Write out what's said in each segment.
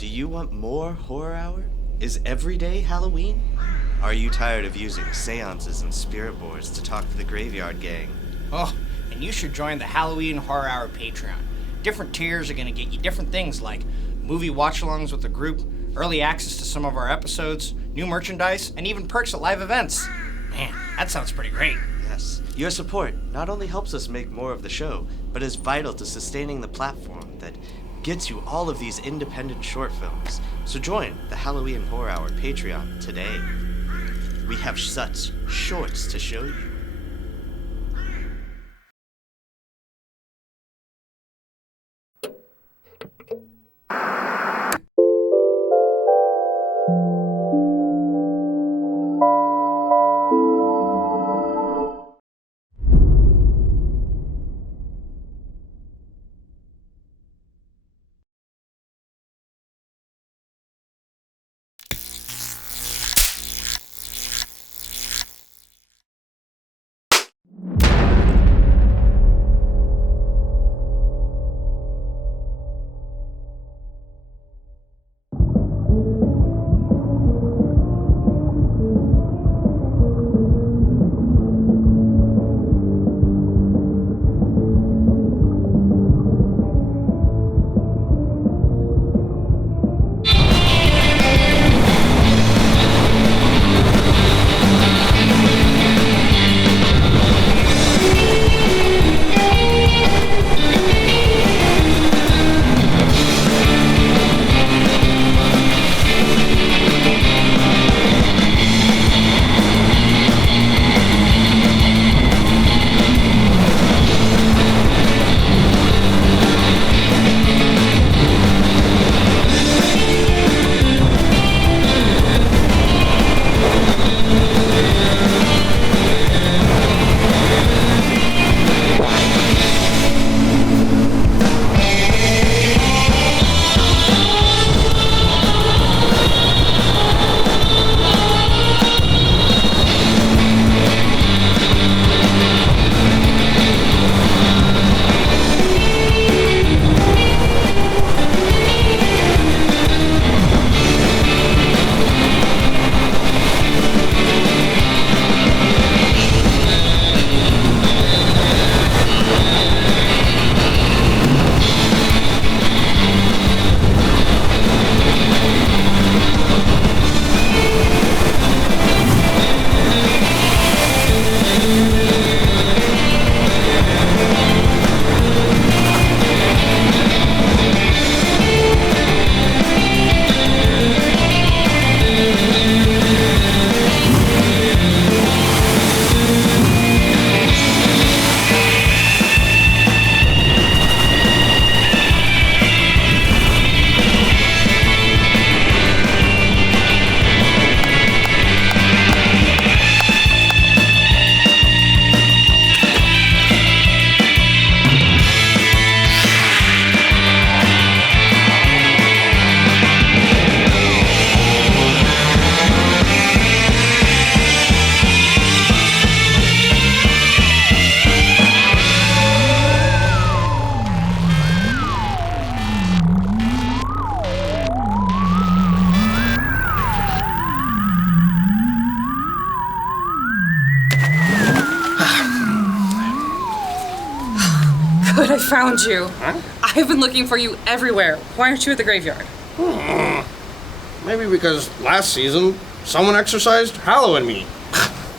Do you want more horror hour? Is every day Halloween? Are you tired of using seances and spirit boards to talk to the graveyard gang? Oh, and you should join the Halloween Horror Hour Patreon. Different tiers are going to get you different things like movie watch-alongs with the group, early access to some of our episodes, new merchandise, and even perks at live events. Man, that sounds pretty great. Yes. Your support not only helps us make more of the show, but is vital to sustaining the platform that gets you all of these independent short films. So join the Halloween Horror Hour Patreon today. We have such shorts to show you. Good, I found you. Huh? I've been looking for you everywhere. Why aren't you at the graveyard? Maybe because last season, someone exorcised Hallow and me.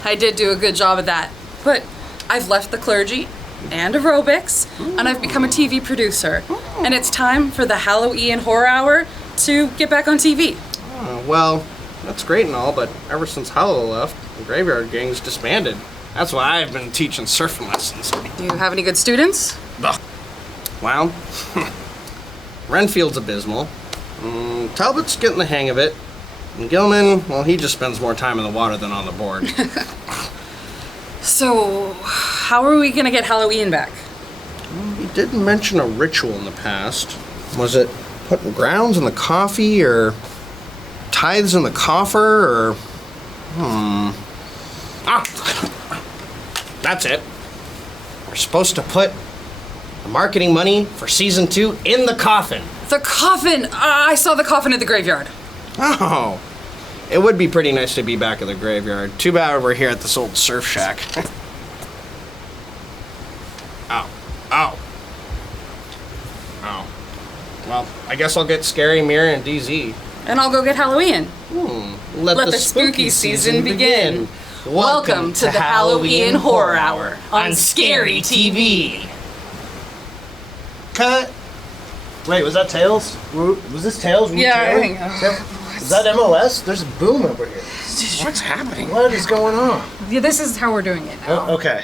I did do a good job at that. But I've left the clergy and aerobics, and I've become a TV producer. And it's time for the Hallow Ian Horror Hour to get back on TV. Well, that's great and all, but ever since Hallow left, the graveyard gang's disbanded. That's why I've been teaching surfing lessons. Do you have any good students? Well, Renfield's abysmal. Talbot's getting the hang of it. And Gilman, well, he just spends more time in the water than on the board. So, how are we gonna get Hallow Ian back? He did mention a ritual in the past. Was it putting grounds in the coffee, or tithes in the coffer, or... That's it. We're supposed to put the marketing money for season 2 in the coffin. The coffin! I saw the coffin at the graveyard. Oh. It would be pretty nice to be back at the graveyard. Too bad we're here at this old surf shack. Ow. Ow. Ow. Well, I guess I'll get Scary Mirror and DZ. And I'll go get Hallow Ian. Let the spooky season begin. Welcome to the Hallow Ian Horror Hour on Scary TV. Cut. Wait, was that Tails? Was this Tails? Yeah, I think Is that MOS? There's a boom over here. What's happening? What is going on? Yeah, this is how we're doing it now. Oh, okay.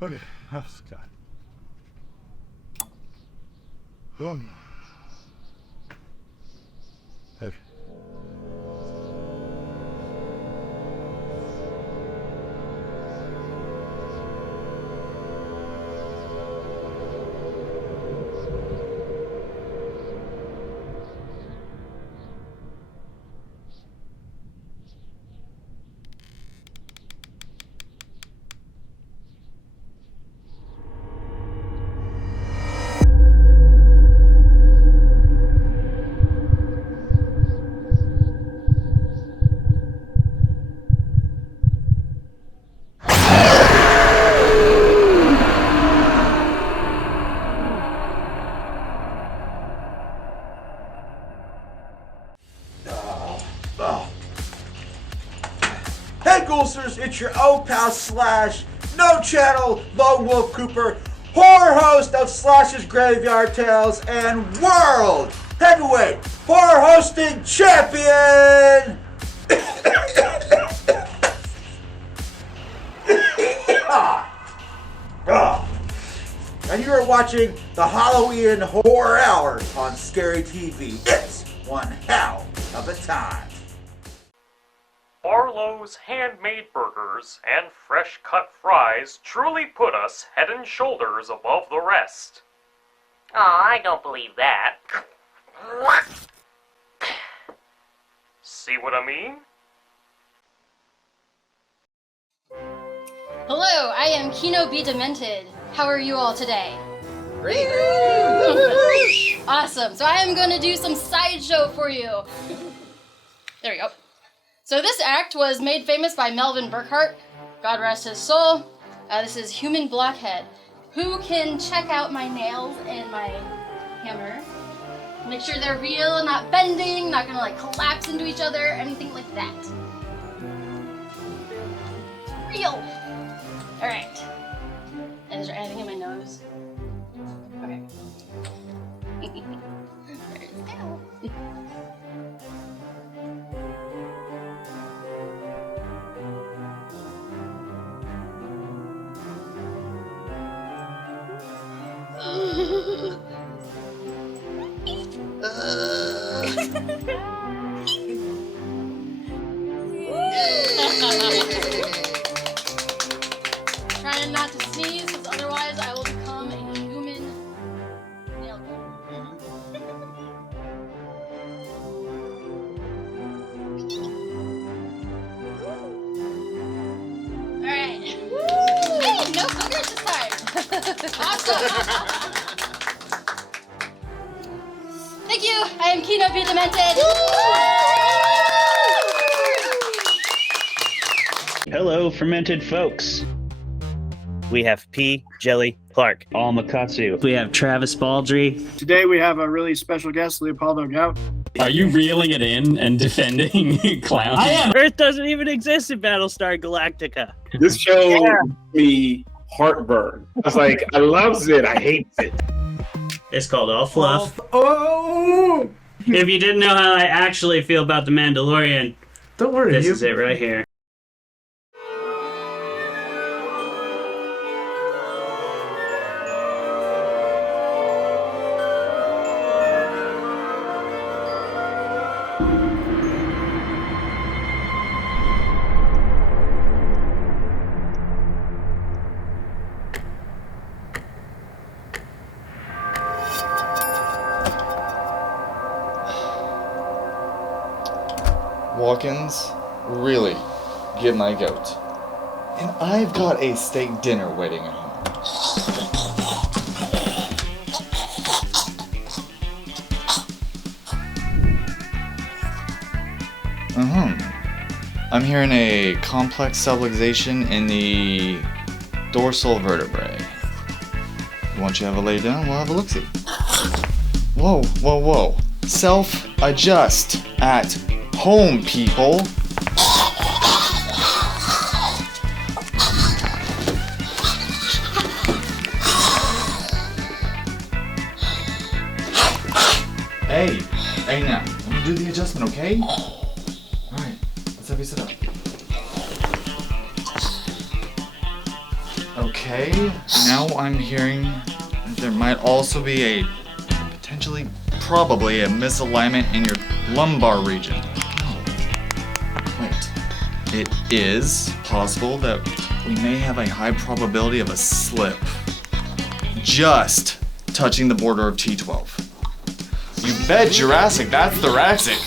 Okay, oh, God. Oh, no. Okay. Hey Ghoulsters, it's your old pal Slash, no channel, Lone Wolf Cooper, horror host of Slash's Graveyard Tales and World Heavyweight Horror Hosting Champion! And you are watching the Hallow Ian Horror Hour on Scary TV. It's one hell of a time. Barlow's handmade burgers and fresh-cut fries truly put us head and shoulders above the rest. Aw, I don't believe that. See what I mean? Hello, I am Kino B. Demented. How are you all today? Great. Awesome. So I am going to do some sideshow for you. There we go. So this act was made famous by Melvin Burkhart. God rest his soul. This is Human Blockhead. who can check out my nails and my hammer? Make sure they're real, not bending, not gonna like collapse into each other, anything like that. Real. All right. And is there anything in my nose? Okay. There's nail. Trying not to sneeze, because otherwise I will become a human nail gun. Alright. Hey, no boogers this time. Awesome. Thank you. I am Kino B. Demented. Hello, fermented folks. We have P. Jelly Clark, all Makatsu. We have Travis Baldry. Today we have a really special guest, Leopoldo Gout. Are you reeling it in and defending clowns? I am. Earth doesn't even exist in Battlestar Galactica. This show gives me heartburn. I was like, I loves it, I hates it. It's called All Fluff. Oh! If you didn't know how I actually feel about The Mandalorian, don't worry. This is it right here. Walk-ins really get my goat. And I've got a steak dinner waiting at home. I'm hearing a complex subluxation in the dorsal vertebrae. Once you have it laid down, we'll have a look-see. Whoa, whoa, whoa. Self-adjust at home, people. Hey now, let me do the adjustment, okay? Alright, let's have you sit up. Okay, now I'm hearing that there might also be a probably a misalignment in your lumbar region. Wait, it is possible that we may have a high probability of a slip. Just touching the border of T12. You bet Jurassic, that's thoracic.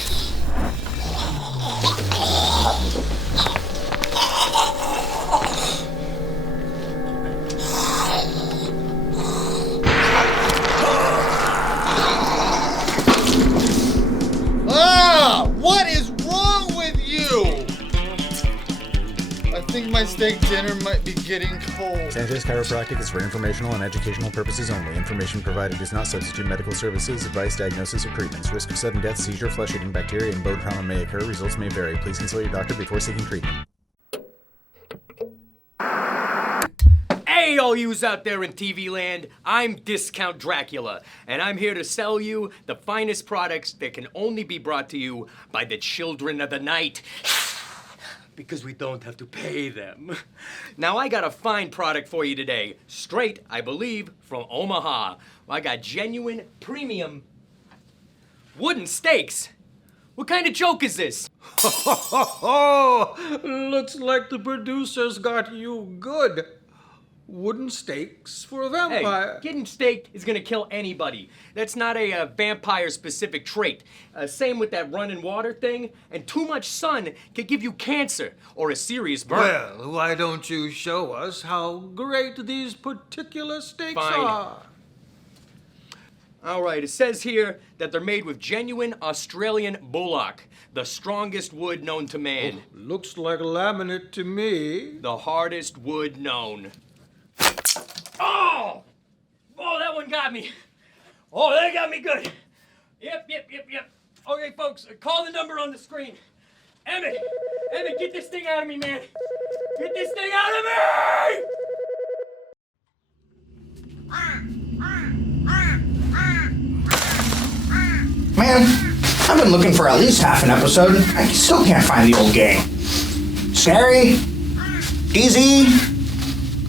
What is wrong with you? I think my steak dinner might be getting cold. Sanchez Chiropractic is for informational and educational purposes only. Information provided does not substitute medical services, advice, diagnosis, or treatments. Risk of sudden death, seizure, flesh-eating bacteria, and bone trauma may occur. Results may vary. Please consult your doctor before seeking treatment. Hey, all yous out there in TV land, I'm Discount Dracula, and I'm here to sell you the finest products that can only be brought to you by the children of the night, because we don't have to pay them. Now, I got a fine product for you today, straight, I believe, from Omaha. I got genuine, premium wooden steaks. What kind of joke is this? Looks like the producers got you good. Wooden steaks for a vampire. Hey, getting staked is gonna kill anybody. That's not a vampire-specific trait. Same with that running water thing. And too much sun can give you cancer or a serious burn. Well, why don't you show us how great these particular steaks are? All right, it says here that they're made with genuine Australian bullock, the strongest wood known to man. Oh, looks like laminate to me. The hardest wood known. Oh! Oh, that one got me. Oh, that got me good. Yep. Okay, folks, call the number on the screen. Emmett, get this thing out of me, man. Get this thing out of me! Man, I've been looking for at least half an episode. I still can't find the old gang. Scary? Easy?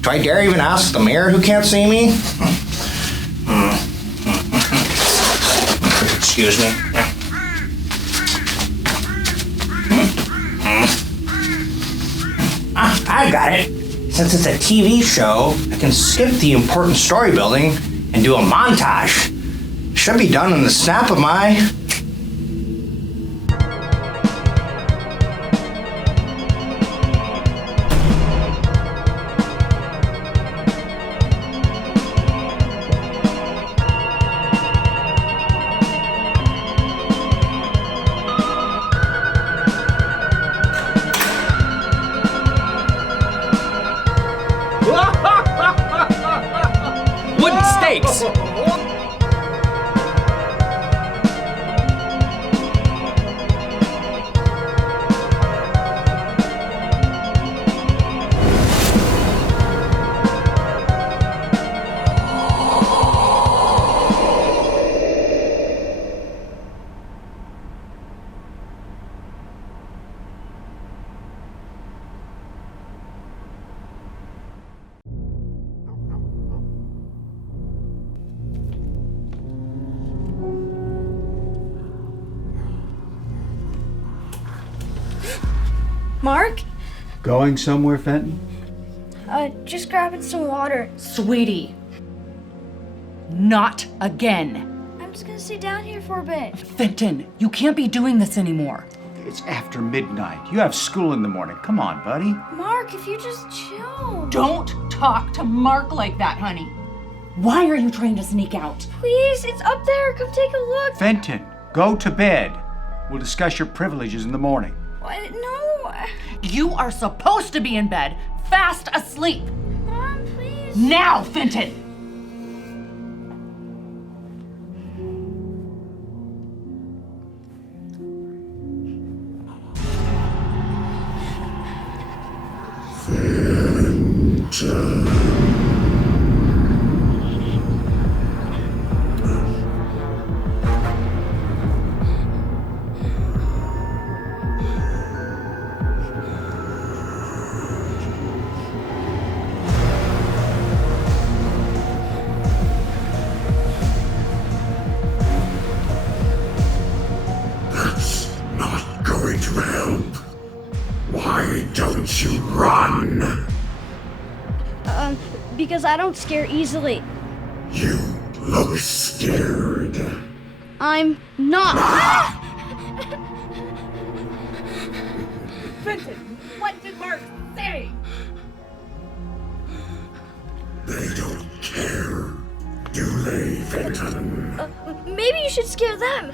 Do I dare even ask the mayor who can't see me? Excuse me. I got it. Since it's a TV show, I can skip the important story building and do a montage. Should be done in the snap of my... Wooden stakes! Mark? Going somewhere, Fenton? Just grabbing some water. Sweetie. Not again. I'm just gonna stay down here for a bit. Fenton, you can't be doing this anymore. It's after midnight. You have school in the morning. Come on, buddy. Mark, if you just chill. Don't talk to Mark like that, honey. Why are you trying to sneak out? Please, it's up there. Come take a look. Fenton, go to bed. We'll discuss your privileges in the morning. What? No. You are supposed to be in bed, fast asleep. Mom, please. Now, Fenton. That's not going to help. Why don't you run? Because I don't scare easily. You look scared. I'm not. Fenton, what did Mark say? They don't care, do they, Fenton? Maybe you should scare them.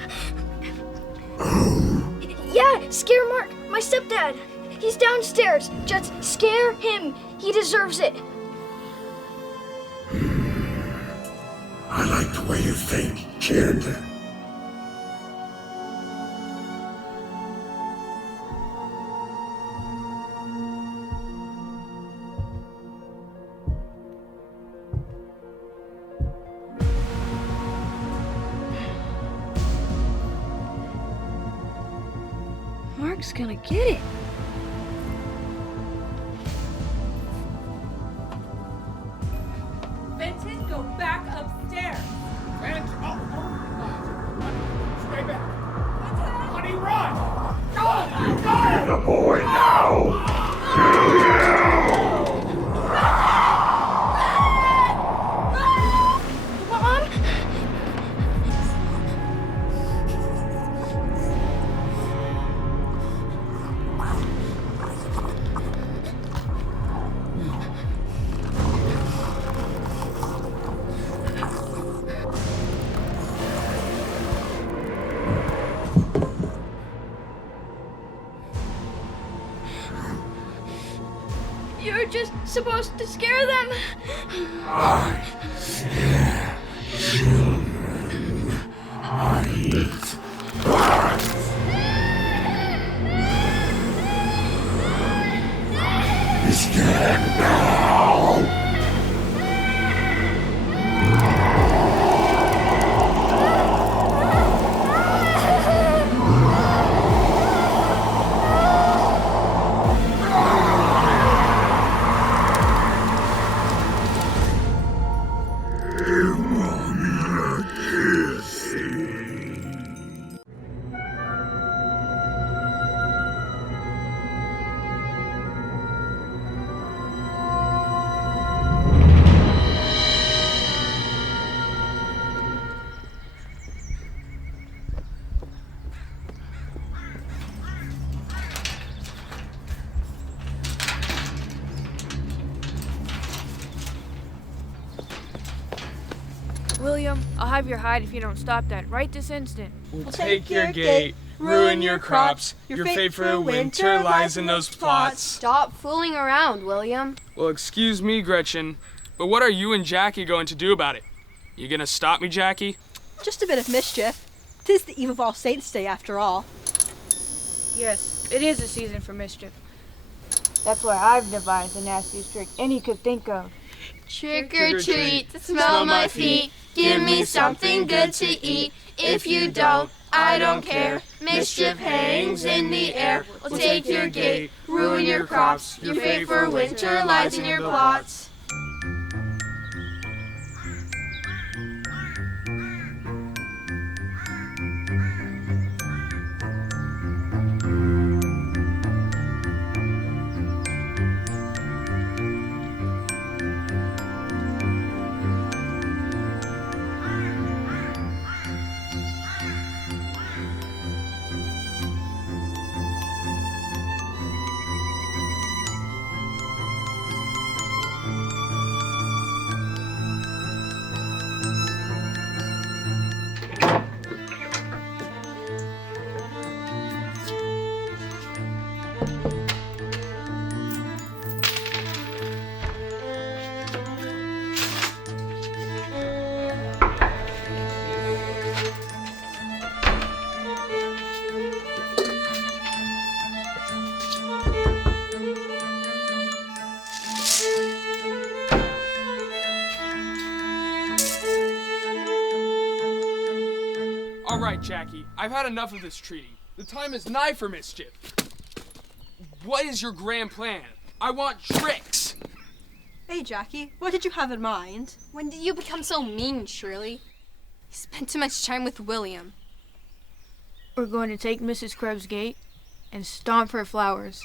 Oh. Yeah, scare Mark, my stepdad. He's downstairs. Just scare him. He deserves it. I like the way you think, kid. Mark's gonna get it. Fenton, go back upstairs. Stay back. Honey, run! You're the boy now. Mom? supposed to scare them. I scare children. I eat blood. Be scared now. William, I'll have your hide if you don't stop that right this instant. We'll take your gate, ruin your crops. Your fate for winter lies in those plots. Stop fooling around, William. Well, excuse me, Gretchen, but what are you and Jackie going to do about it? You gonna stop me, Jackie? Just a bit of mischief. 'Tis the Eve of All Saints' Day, after all. Yes, it is a season for mischief. That's why I've devised the nastiest trick any could think of. Trick or treat, smell my feet. Give me something good to eat. If you don't, I don't care. Mischief hangs in the air. We'll take your gate, ruin your crops. Your fate for winter lies in your plots. All right, Jackie, I've had enough of this treaty. The time is nigh for mischief. What is your grand plan? I want tricks. Hey, Jackie, what did you have in mind? When did you become so mean, Shirley? You spent too much time with William. We're going to take Mrs. Krebs' gate and stomp her flowers.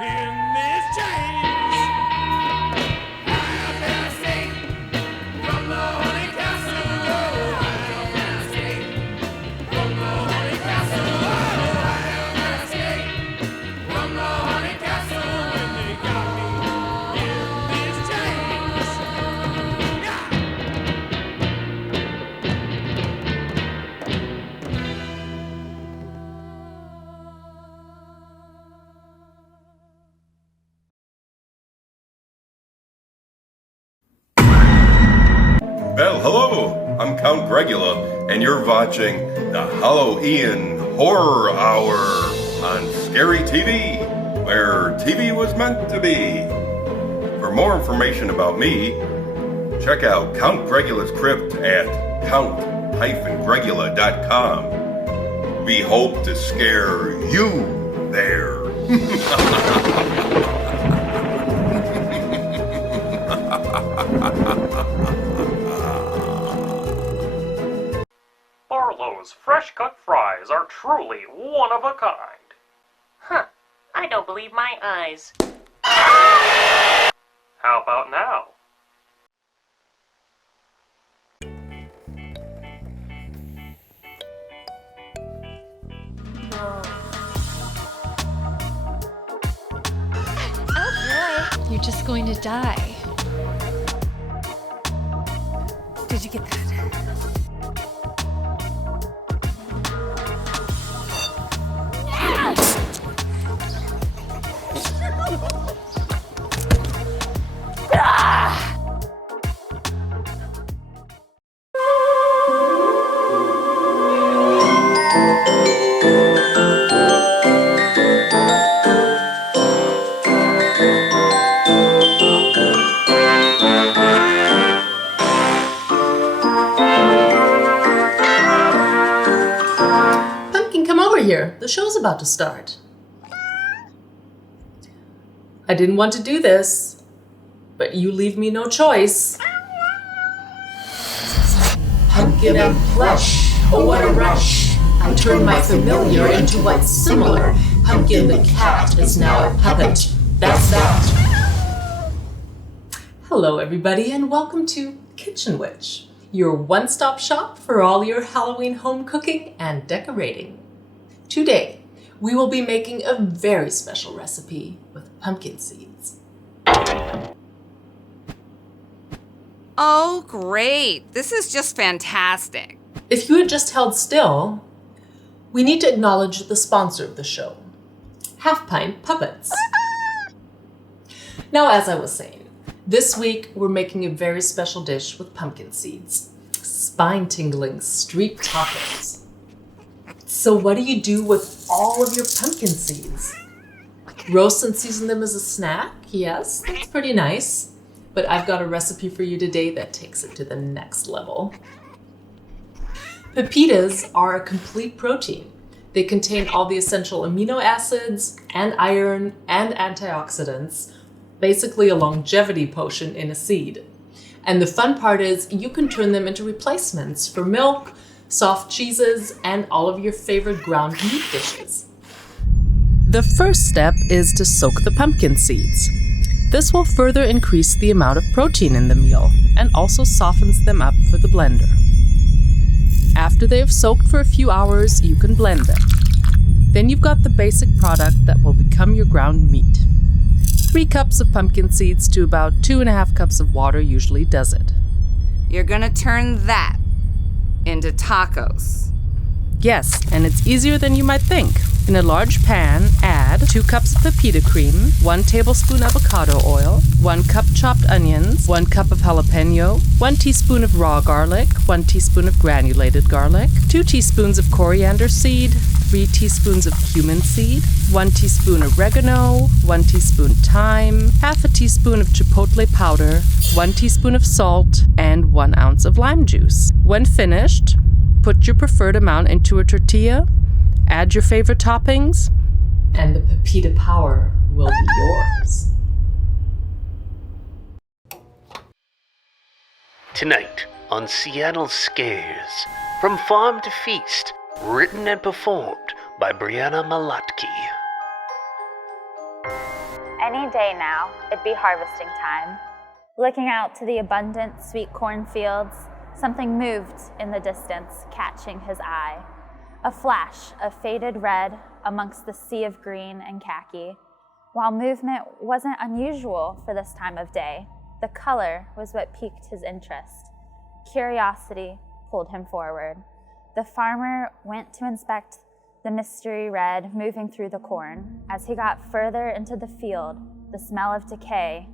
in this change. How can I escape from the haunted castle? How can I escape from the haunted castle? How can I escape from the haunted castle when they got me in this change? Well, hello, I'm Count Gregula, and you're watching the Hallow Ian Horror Hour on Scary TV, where TV was meant to be. For more information about me, check out Count Gregula's Crypt at count-gregula.com. We hope to scare you there. Barlow's fresh-cut fries are truly one of a kind. Huh. I don't believe my eyes. How about now? Oh boy. You're just going to die. Did you get that? The show's about to start. I didn't want to do this, but you leave me no choice. Pumpkin and plush, oh what a rush. I turn my familiar into what's similar. Pumpkin the cat is now a puppet. That's that. Hello everybody and welcome to Kitchen Witch, your one-stop shop for all your Halloween home cooking and decorating. Today, we will be making a very special recipe with pumpkin seeds. Oh, great. This is just fantastic. If you had just held still, we need to acknowledge the sponsor of the show, Half Pint Puppets. Now, as I was saying, this week we're making a very special dish with pumpkin seeds. Spine-tingling street tacos. So what do you do with all of your pumpkin seeds? Roast and season them as a snack? Yes, that's pretty nice. But I've got a recipe for you today that takes it to the next level. Pepitas are a complete protein. They contain all the essential amino acids and iron and antioxidants, basically a longevity potion in a seed. And the fun part is you can turn them into replacements for milk, soft cheeses, and all of your favorite ground meat dishes. The first step is to soak the pumpkin seeds. This will further increase the amount of protein in the meal and also softens them up for the blender. After they have soaked for a few hours, you can blend them. Then you've got the basic product that will become your ground meat. 3 cups of pumpkin seeds to about 2.5 cups of water usually does it. You're gonna turn that into tacos. Yes, and it's easier than you might think. In a large pan, add 2 cups of pepita cream, 1 tablespoon avocado oil, 1 cup chopped onions, 1 cup of jalapeno, 1 teaspoon of raw garlic, 1 teaspoon of granulated garlic, 2 teaspoons of coriander seed, 3 teaspoons of cumin seed, 1 teaspoon oregano, 1 teaspoon thyme, half a teaspoon of chipotle powder, 1 teaspoon of salt, and 1 ounce of lime juice. When finished, put your preferred amount into a tortilla, add your favorite toppings, and the pepita power will be yours. Tonight on Seattle Scares, From Farm to Feast, written and performed by Brianna Malotki. Any day now, it'd be harvesting time. Looking out to the abundant sweet corn fields, something moved in the distance, catching his eye. A flash of faded red amongst the sea of green and khaki. While movement wasn't unusual for this time of day, the color was what piqued his interest. Curiosity pulled him forward. The farmer went to inspect the mystery red moving through the corn. As he got further into the field, the smell of decay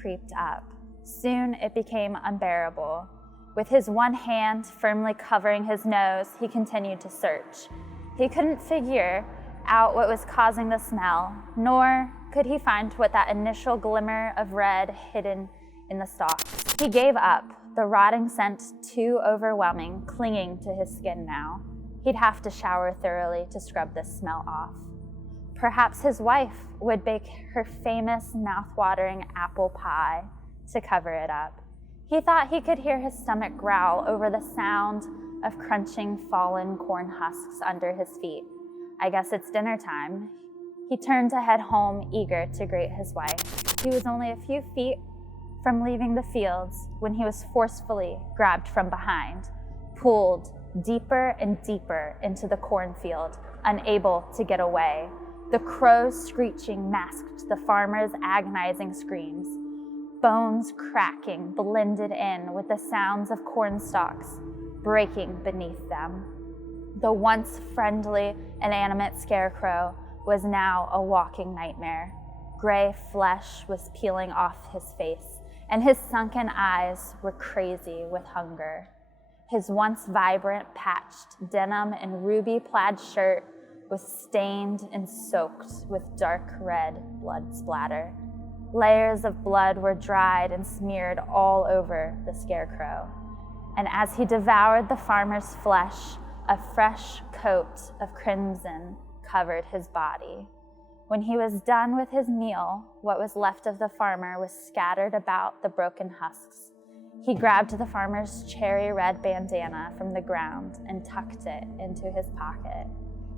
creeped up. Soon it became unbearable. With his one hand firmly covering his nose, he continued to search. He couldn't figure out what was causing the smell, nor could he find what that initial glimmer of red hidden in the stalks. He gave up, the rotting scent too overwhelming, clinging to his skin now. He'd have to shower thoroughly to scrub this smell off. Perhaps his wife would bake her famous mouth-watering apple pie to cover it up. He thought he could hear his stomach growl over the sound of crunching fallen corn husks under his feet. I guess it's dinner time. He turned to head home, eager to greet his wife. He was only a few feet from leaving the fields when he was forcefully grabbed from behind, pulled deeper and deeper into the cornfield, unable to get away. The crow's screeching masked the farmer's agonizing screams. Bones cracking blended in with the sounds of corn stalks breaking beneath them. The once friendly and animate scarecrow was now a walking nightmare. Gray flesh was peeling off his face, and his sunken eyes were crazy with hunger. His once vibrant, patched denim and ruby plaid shirt was stained and soaked with dark red blood splatter. Layers of blood were dried and smeared all over the scarecrow. And as he devoured the farmer's flesh, a fresh coat of crimson covered his body. When he was done with his meal, what was left of the farmer was scattered about the broken husks. He grabbed the farmer's cherry red bandana from the ground and tucked it into his pocket.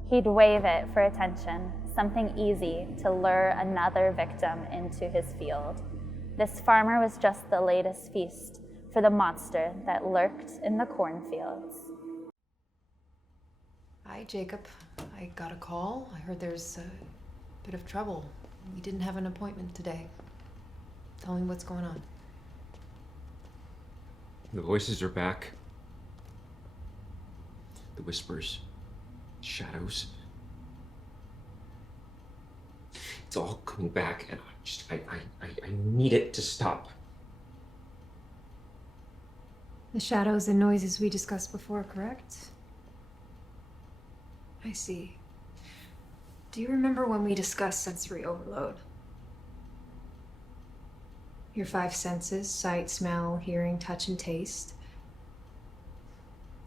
He'd wave it for attention, something easy to lure another victim into his field. This farmer was just the latest feast for the monster that lurked in the cornfields. Hi, Jacob. I got a call. I heard there's a bit of trouble. We didn't have an appointment today. Tell me what's going on. The voices are back. The whispers. Shadows. It's all coming back, and I need it to stop. The shadows and noises we discussed before, correct? I see. Do you remember when we discussed sensory overload? Your 5 senses, sight, smell, hearing, touch, and taste.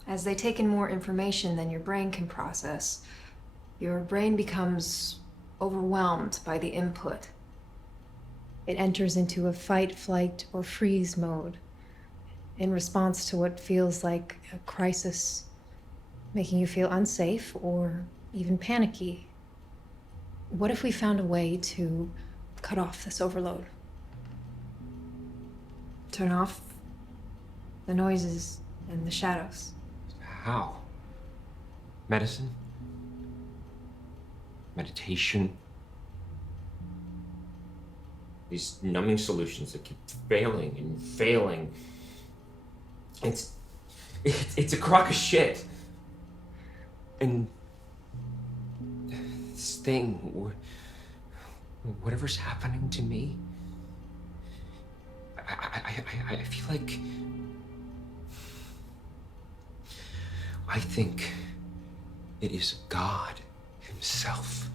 As they take in more information than your brain can process, your brain becomes overwhelmed by the input. It enters into a fight, flight, or freeze mode in response to what feels like a crisis, making you feel unsafe or even panicky. What if we found a way to cut off this overload? Turn off the noises and the shadows. How? Medicine? Meditation? These numbing solutions that keep failing and failing. It's a crock of shit. And this thing, whatever's happening to me, I feel like I think it is God himself.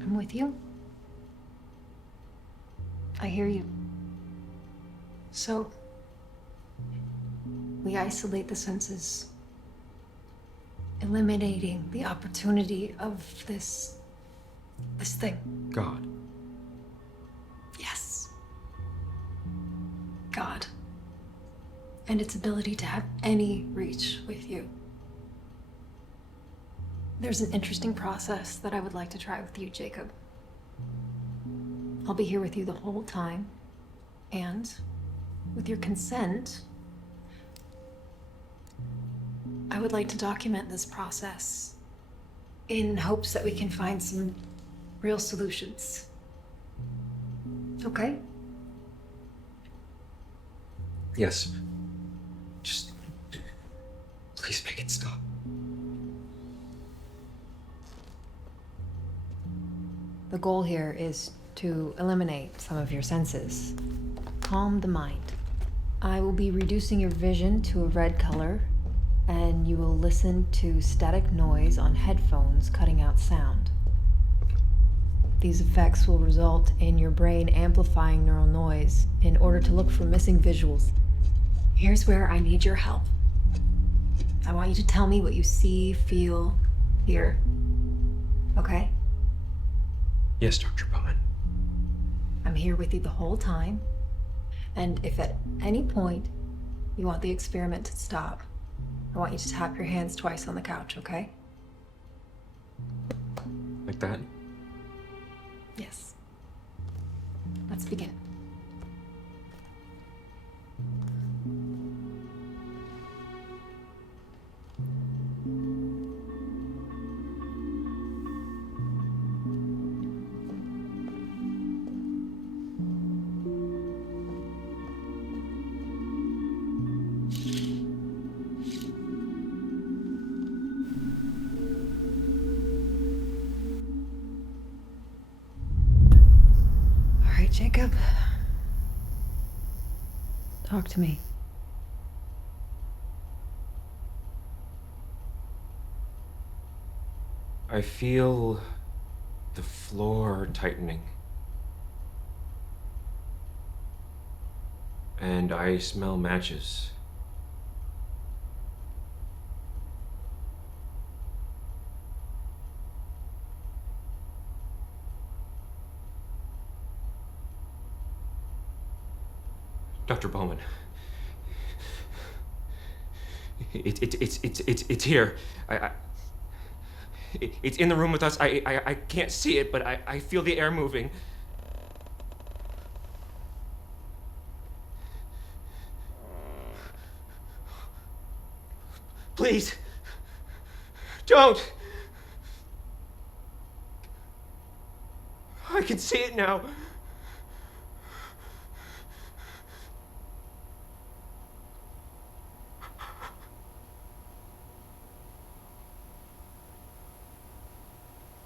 I'm with you. I hear you. So, we isolate the senses, eliminating the opportunity of this thing. God. God and its ability to have any reach with you. There's an interesting process that I would like to try with you, Jacob. I'll be here with you the whole time, and with your consent, I would like to document this process in hopes that we can find some real solutions. Okay? Yes. Just please make it stop. The goal here is to eliminate some of your senses. Calm the mind. I will be reducing your vision to a red color, and you will listen to static noise on headphones cutting out sound. These effects will result in your brain amplifying neural noise in order to look for missing visuals. Here's where I need your help. I want you to tell me what you see, feel, hear. Okay? Yes, Dr. Bowman. I'm here with you the whole time, and if at any point you want the experiment to stop, I want you to tap your hands twice on the couch, okay? Like that? Yes. Let's begin. Jacob, talk to me. I feel the floor tightening. And I smell matches. Dr. Bowman. It's here. It's in the room with us. I can't see it, but I feel the air moving. Please. Don't. I can see it now. Yes. God.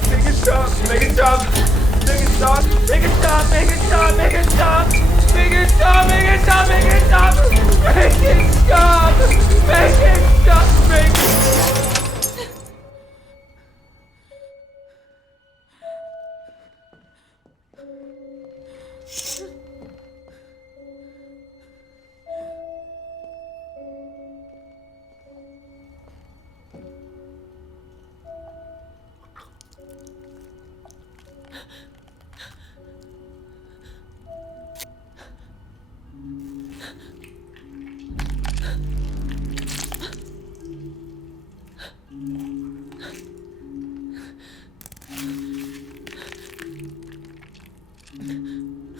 Make it stop. Make it stop. Make it stop. Make it stop. Make it stop. Make it stop. Make it stop.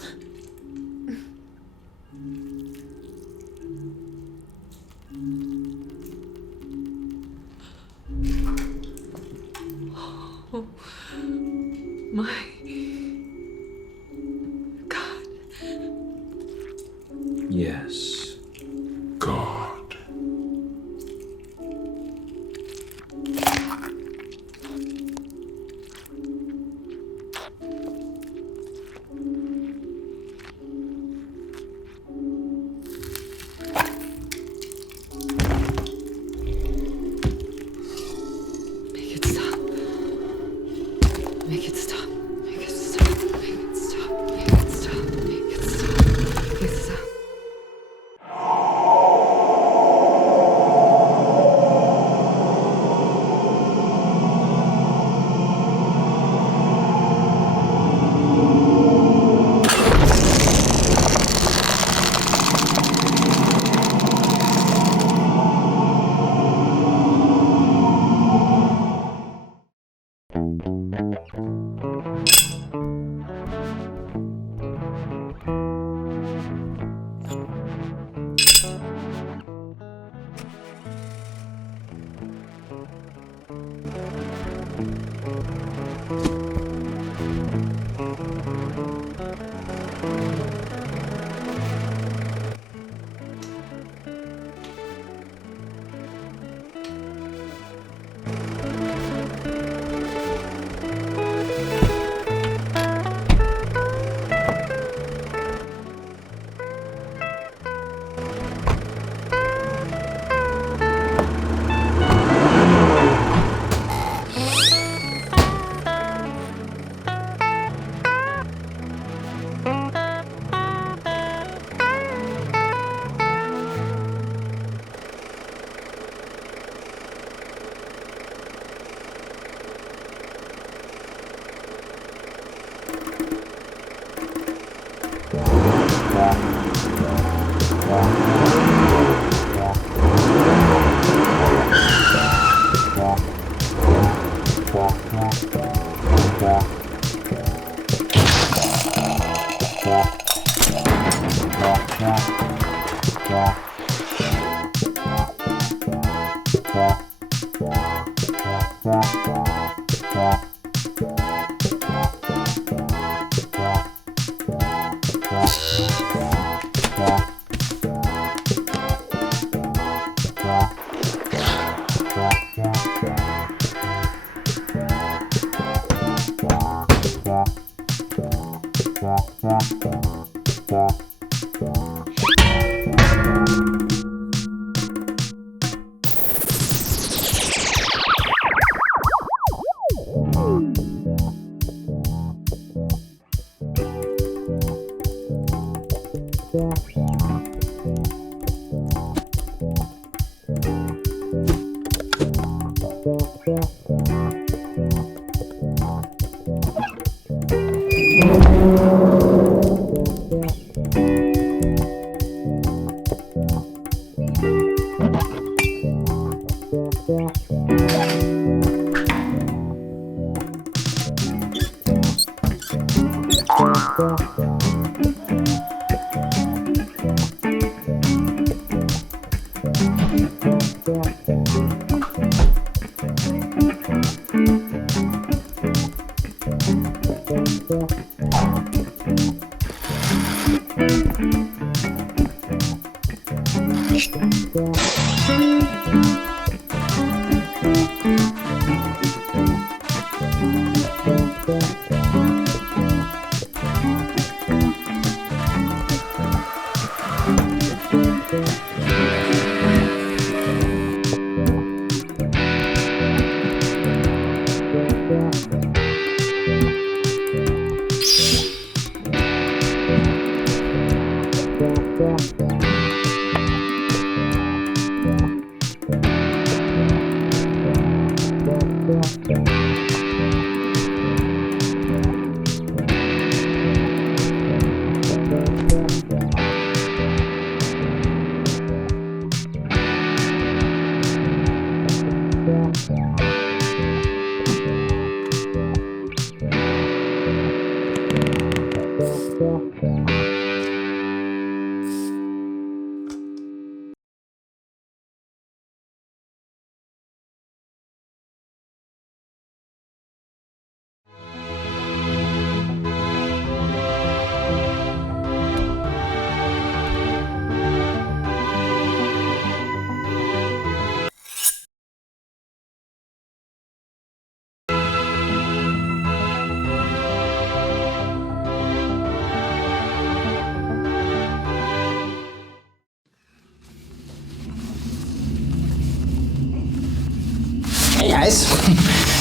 Hey guys.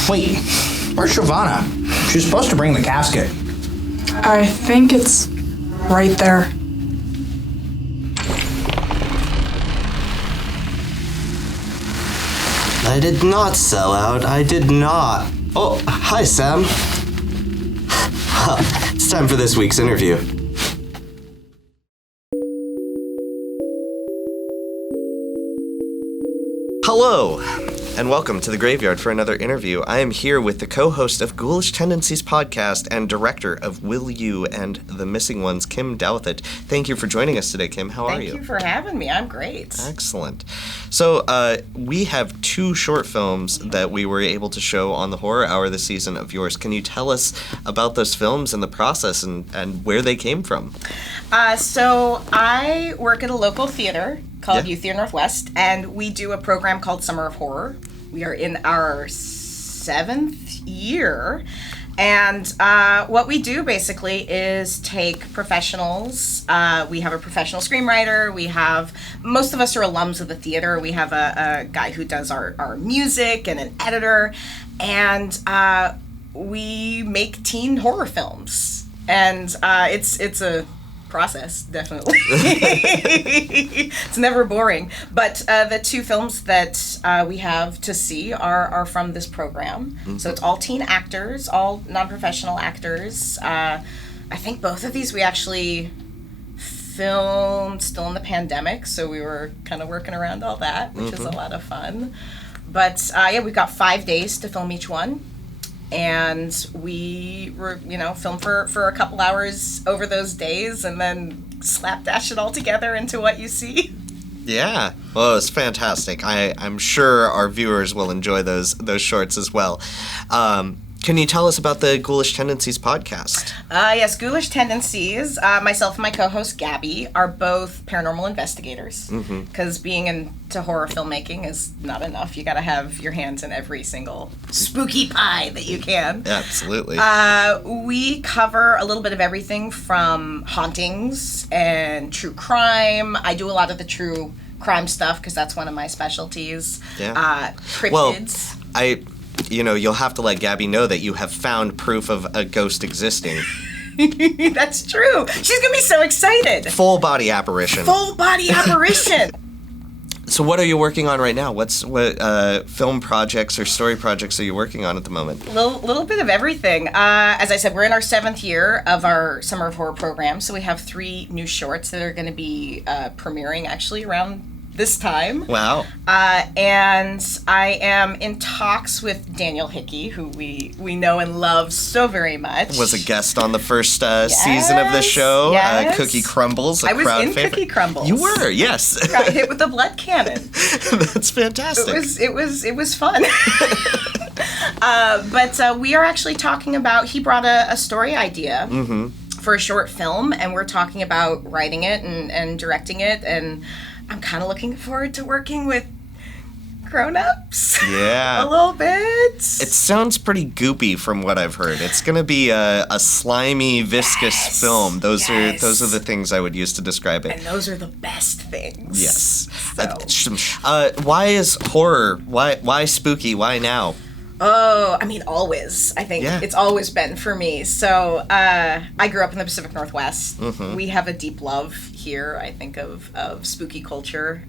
Wait, where's Giovanna? She's supposed to bring the casket. I think it's right there. I did not sell out. I did not. Oh, hi, Sam. It's time for this week's interview. Hello, and welcome to the Graveyard for another interview. I am here with the co-host of Ghoulish Tendencies podcast and director of Will You and the Missing Ones, Kim Douthit. Thank you for joining us today, Kim. How are you? Thank you for having me. I'm great. Excellent. So, we have 2 short films that we were able to show on the Horror Hour this season of yours. Can you tell us about those films and the process and where they came from? So I work at a local theater called Youth Theater Northwest, and we do a program called Summer of Horror. We are in our 7th year, and what we do basically is take professionals. We have a professional screenwriter. We have, most of us are alums of the theater. We have a guy who does our music and an editor, and we make teen horror films. And it's a process, definitely. It's never boring. But the 2 films that we have to see are from this program. Mm-hmm. So it's all teen actors, all non-professional actors. I think both of these we actually filmed still in the pandemic, so we were kind of working around all that, which is a lot of fun. But we've got 5 days to film each one. and we were, filmed for a couple hours over those days, and then slapdash it all together into what you see. Yeah, well, it's fantastic. I'm sure our viewers will enjoy those shorts as well. Can you tell us about the Ghoulish Tendencies podcast? Yes, Ghoulish Tendencies. Myself and my co-host Gabby are both paranormal investigators. Because being into horror filmmaking is not enough. You got to have your hands in every single spooky pie that you can. Absolutely. We cover a little bit of everything from hauntings and true crime. I do a lot of the true crime stuff because that's one of my specialties. Yeah. Cryptids. Well, you'll have to let Gabby know that you have found proof of a ghost existing. That's true. She's going to be so excited. Full body apparition. Full body apparition. So what are you working on right now? What film projects or story projects are you working on at the moment? Little bit of everything. As I said, we're in our 7th year of our Summer of Horror program, so we have 3 new shorts that are going to be premiering actually around this time. Wow. And I am in talks with Daniel Hickey, who we know and love so very much. Was a guest on the first season of the show. Yes. Cookie Crumbles, I was crowd in favorite. Cookie Crumbles. You were, yes. Got hit with the blood cannon. That's fantastic. It was fun. But we are actually talking about, he brought a story idea for a short film, and we're talking about writing it and directing it, and I'm kind of looking forward to working with grown-ups. Yeah. A little bit. It sounds pretty goopy from what I've heard. It's going to be a slimy, viscous film. Those are the things I would use to describe it. And those are the best things. Yes. Why is horror? Why spooky? Why now? Oh, I mean, always. I think it's always been for me. So I grew up in the Pacific Northwest. We have a deep love here, I think, of spooky culture,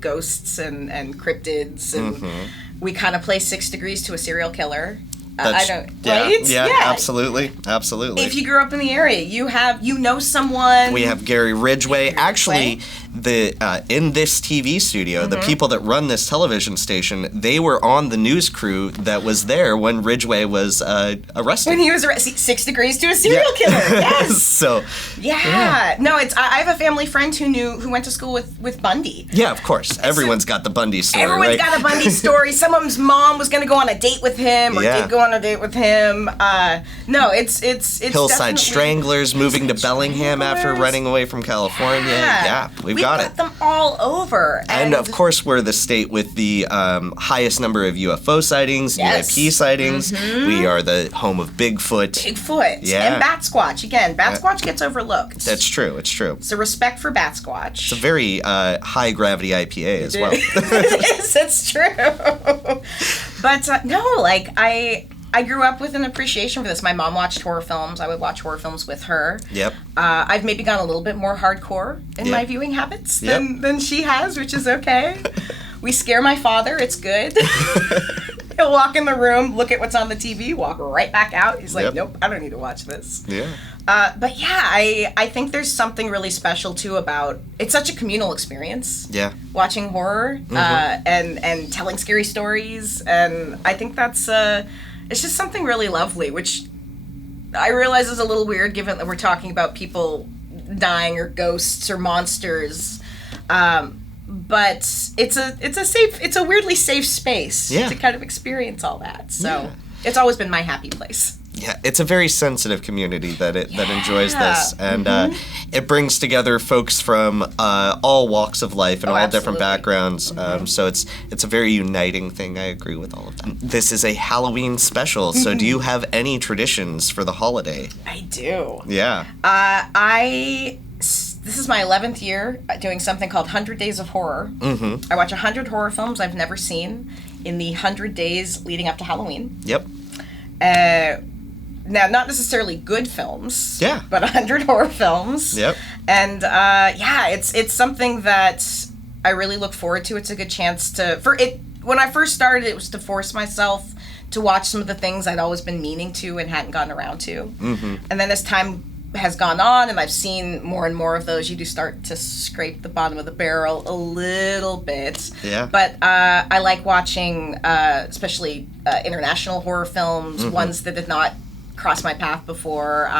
ghosts and cryptids. And we kind of play 6 degrees to a serial killer. Right? Yeah, absolutely. If you grew up in the area, you know someone. We have Gary Ridgway. Actually, in this TV studio, the people that run this television station, they were on the news crew that was there when Ridgway was arrested. When he was arrested, 6 degrees to a serial killer. Yes. So. Yeah. No, I have a family friend who went to school with Bundy. Yeah, of course. Everyone's got the Bundy story. Everyone's got a Bundy story. Someone's mom was going to go on a date with him, or did go on a date with him. No, it's Hillside Stranglers, moving to Bellingham after running away from California. Yeah, we've got it. Them all over. And of course, we're the state with the highest number of UFO sightings, UAP sightings. We are the home of Bigfoot. Yeah. And Bat Squatch. Again, Bat Squatch gets overlooked. That's true. It's true. So respect for Bat Squatch. It's a very high gravity IPA as well. It is. It's true. But no, I grew up with an appreciation for this. My mom watched horror films. I would watch horror films with her. Yep. I've maybe gone a little bit more hardcore in my viewing habits than she has, which is okay. We scare my father. It's good. He'll walk in the room, look at what's on the TV, walk right back out. He's like, nope, I don't need to watch this. Yeah. But yeah, I think there's something really special too about, it's such a communal experience. Yeah. Watching horror and telling scary stories, and I think that's it's just something really lovely, which I realize is a little weird given that we're talking about people dying or ghosts or monsters. But it's a weirdly safe space to kind of experience all that. So it's always been my happy place. Yeah, it's a very sensitive community that enjoys this, and it brings together folks from all walks of life and all different backgrounds. So it's a very uniting thing. I agree with all of that. This is a Halloween special, so do you have any traditions for the holiday? I do. Yeah. This is my 11th year doing something called 100 Days of Horror. I watch 100 horror films I've never seen in the 100 days leading up to Halloween. Yep. Now, not necessarily good films. Yeah. But 100 horror films. Yep. And it's something that I really look forward to. It's a good chance when I first started, it was to force myself to watch some of the things I'd always been meaning to and hadn't gotten around to. And then as time has gone on and I've seen more and more of those, you do start to scrape the bottom of the barrel a little bit. Yeah. But I like watching, especially international horror films, ones that did not cross my path before,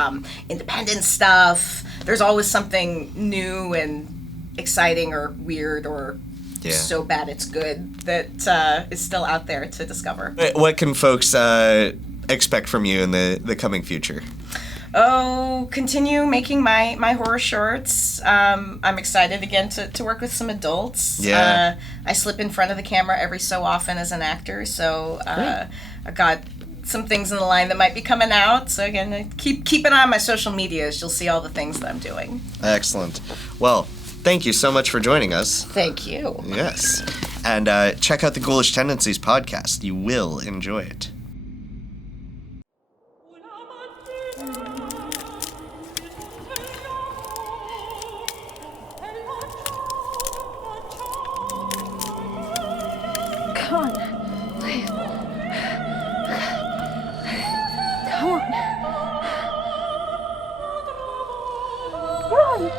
independent stuff. There's always something new and exciting or weird or so bad it's good that is still out there to discover. What can folks expect from you in the coming future? Oh, continue making my horror shorts. I'm excited again to work with some adults. Yeah. I slip in front of the camera every so often as an actor, so I've got some things in the line that might be coming out. So again, keep an eye on my social medias. You'll see all the things that I'm doing. Excellent. Well, thank you so much for joining us. Thank you. Yes. And check out the Ghoulish Tendencies podcast. You will enjoy it. Come on. Please. Come on. Run!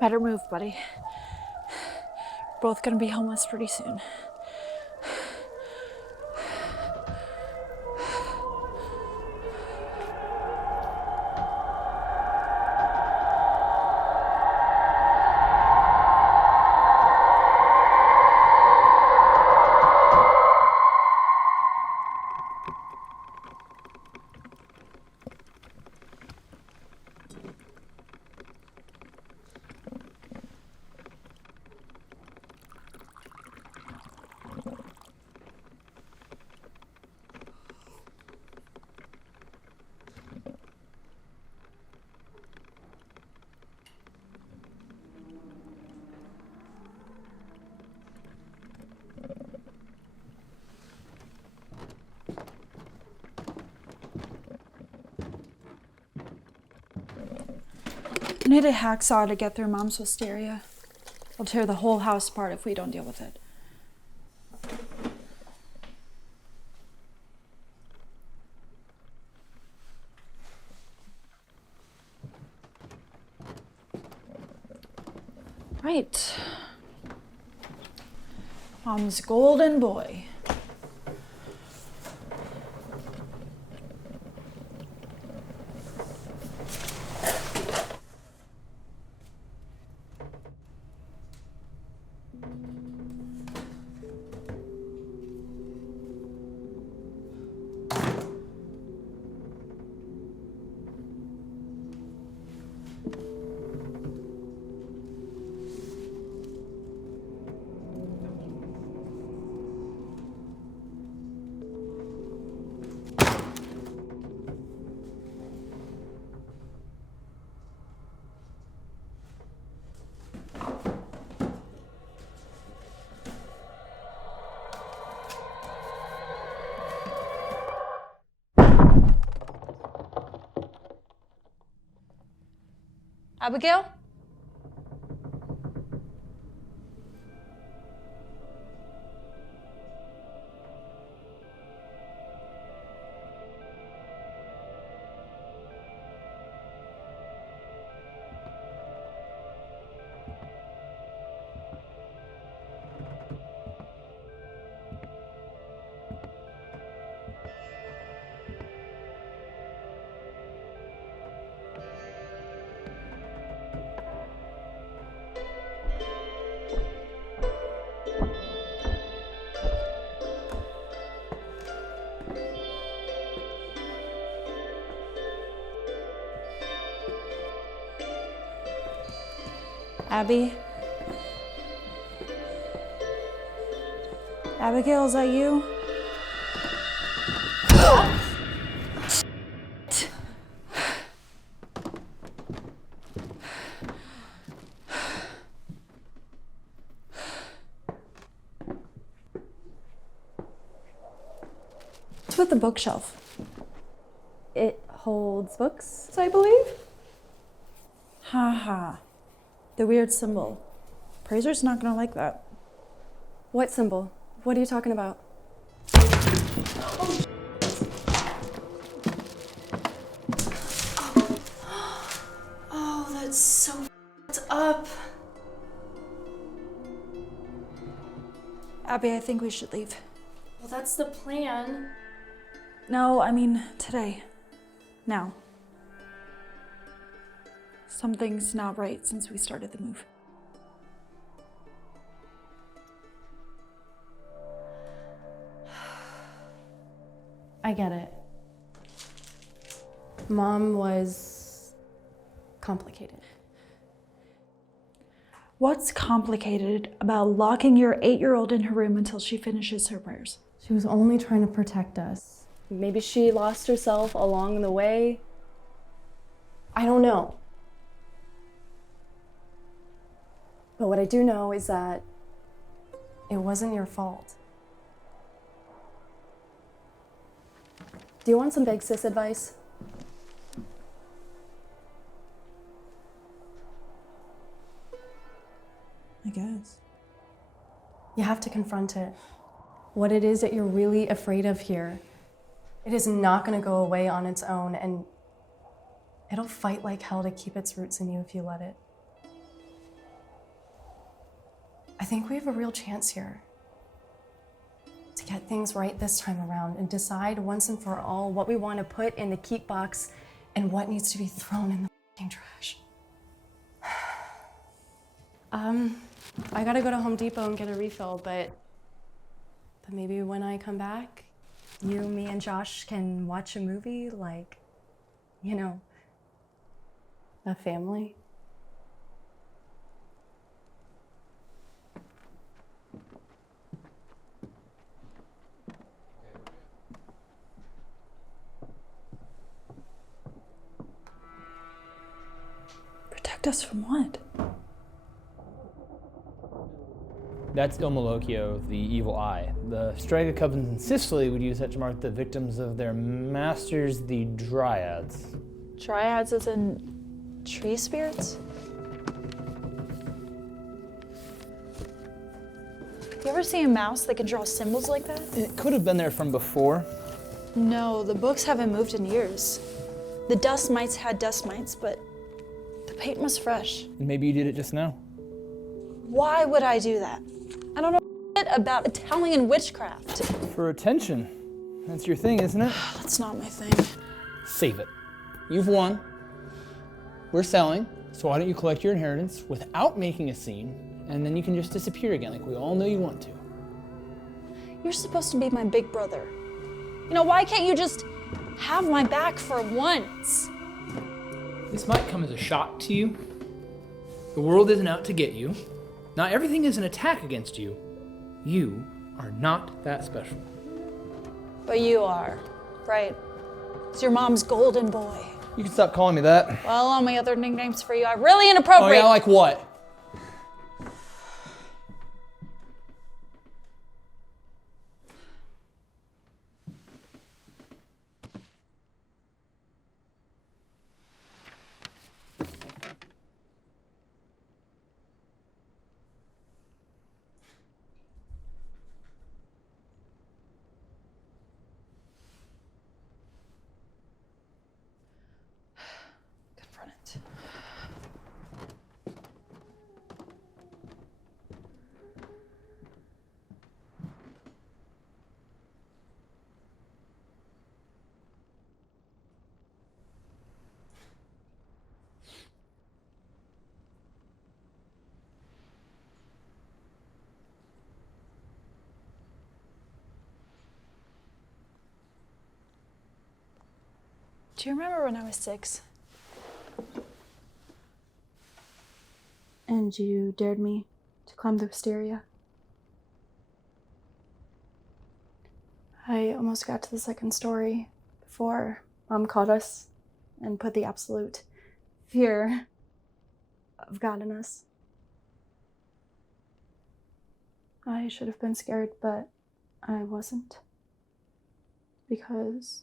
Better move, buddy. We're both gonna be homeless pretty soon. I need a hacksaw to get through Mom's Wisteria. I'll tear the whole house apart if we don't deal with it. Right. Mom's golden boy. Abigail? Abby? Abigail, is that you? What's with the bookshelf? It holds books, I believe. Ha ha. The weird symbol. Prazer's not gonna like that. What symbol? What are you talking about? Oh, that's so f***ed up. Abby, I think we should leave. Well, that's the plan. No, I mean today. Now. Something's not right since we started the move. I get it. Mom was complicated. What's complicated about locking your 8-year-old in her room until she finishes her prayers? She was only trying to protect us. Maybe she lost herself along the way. I don't know. But what I do know is that it wasn't your fault. Do you want some big sis advice? I guess. You have to confront it. What it is that you're really afraid of here. It is not going to go away on its own, and it'll fight like hell to keep its roots in you if you let it. I think we have a real chance here to get things right this time around and decide once and for all what we want to put in the keep box and what needs to be thrown in the f***ing trash. I gotta go to Home Depot and get a refill, but maybe when I come back, you, me, and Josh can watch a movie like, you know, a family. Protect us from what? That's Il Malocchio, the evil eye. The Strega covens in Sicily would use that to mark the victims of their masters, the Dryads. Dryads as in tree spirits? You ever see a mouse that can draw symbols like that? It could have been there from before. No, the books haven't moved in years. The dust mites had dust mites, but the paint was fresh. And maybe you did it just now. Why would I do that? I don't know shit about Italian witchcraft. For attention. That's your thing, isn't it? That's not my thing. Save it. You've won. We're selling, so why don't you collect your inheritance without making a scene, and then you can just disappear again like we all know you want to. You're supposed to be my big brother. You know, why can't you just have my back for once? This might come as a shock to you. The world isn't out to get you. Not everything is an attack against you. You are not that special. But you are, right? It's your mom's golden boy. You can stop calling me that. Well, all my other nicknames for you are really inappropriate. Oh yeah, like what? Do you remember when I was 6? And you dared me to climb the Wisteria? I almost got to the second story before Mom caught us and put the absolute fear of God in us. I should have been scared, but I wasn't. because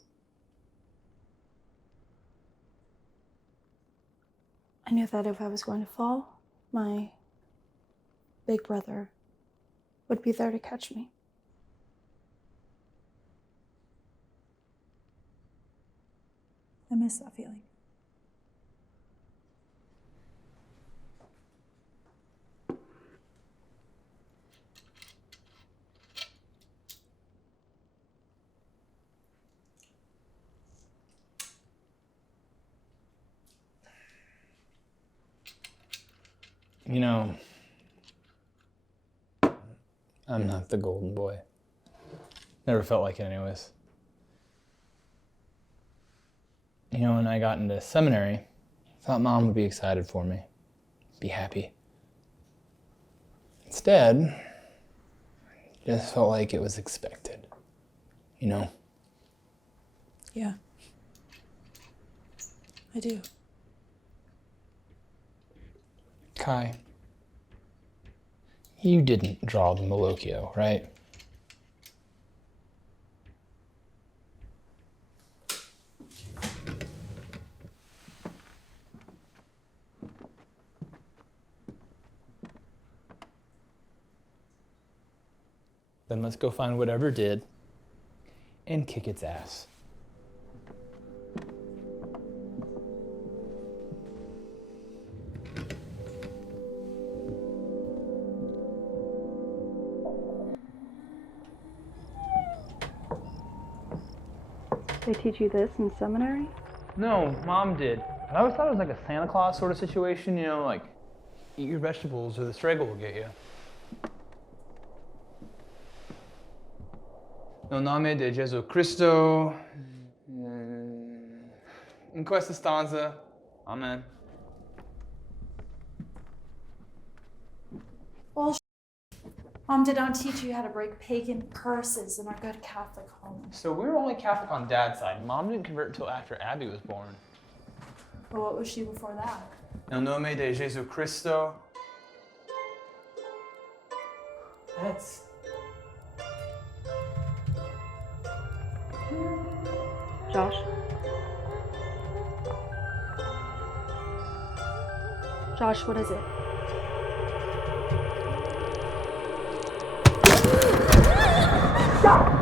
I knew that if I was going to fall, my big brother would be there to catch me. I miss that feeling. You know, I'm not the golden boy. Never felt like it anyways. You know, when I got into seminary, I thought Mom would be excited for me, be happy. Instead, it just felt like it was expected, you know? Yeah. I do. Kai, you didn't draw the Malocchio, right? Then let's go find whatever did and kick its ass. They teach you this in seminary? No, Mom did. But I always thought it was like a Santa Claus sort of situation, you know, like eat your vegetables or the straggle will get you. Nel nome di Gesù Cristo, in questa stanza, amen. Well, Mom did not teach you how to break pagan curses in our good Catholic home. So we were only Catholic on Dad's side. Mom didn't convert until after Abby was born. Well, what was she before that? Nel nome di Gesù Cristo. That's... Josh? Josh, what is it? Stop!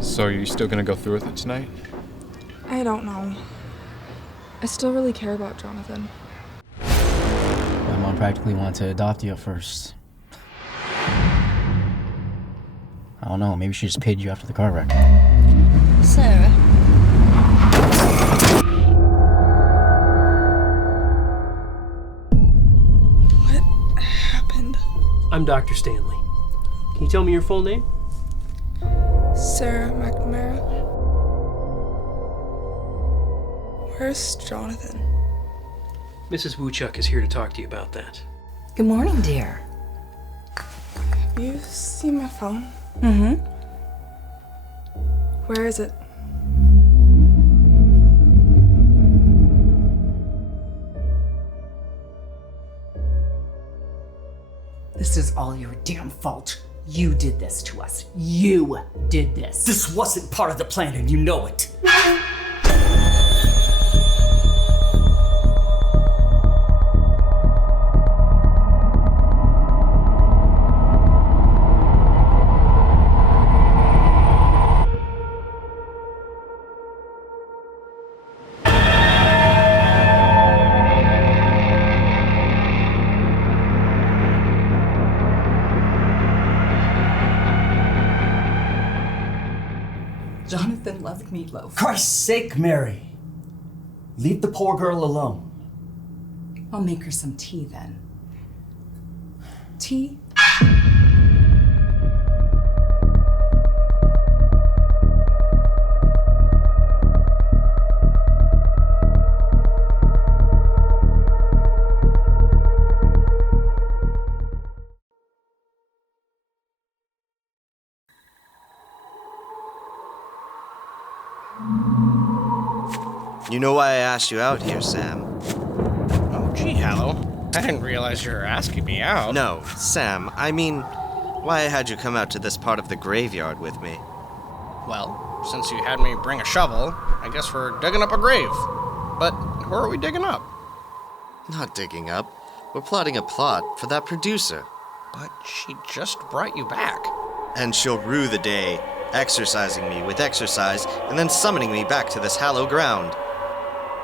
So are you still gonna go through with it tonight? I don't know. I still really care about Jonathan. mom practically wanted to adopt you at first. I don't know, maybe she just paid you after the car wreck. Sarah? What happened? I'm Dr. Stanley. Can you tell me your full name? Sarah McNamara. Where's Jonathan? Mrs. Wuchuk is here to talk to you about that. Good morning, dear. Have you seen my phone? Mm-hmm. Where is it? This is all your damn fault. You did this to us. You did this. This wasn't part of the plan, and you know it. Jonathan loved meatloaf. Christ's sake, Mary. Leave the poor girl alone. I'll make her some tea then. Tea? You know why I asked you out here, Sam? Oh, gee, Hallow. I didn't realize you were asking me out. No, Sam, I mean, why I had you come out to this part of the graveyard with me. Well, since you had me bring a shovel, I guess we're digging up a grave. But where are we digging up? Not digging up. We're plotting a plot for that producer. But she just brought you back. And she'll rue the day, exorcising me with exercise, and then summoning me back to this hallowed ground.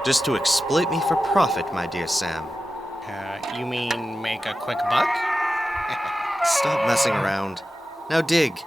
Just to exploit me for profit, my dear Sam. You mean make a quick buck? Stop messing around. Now dig.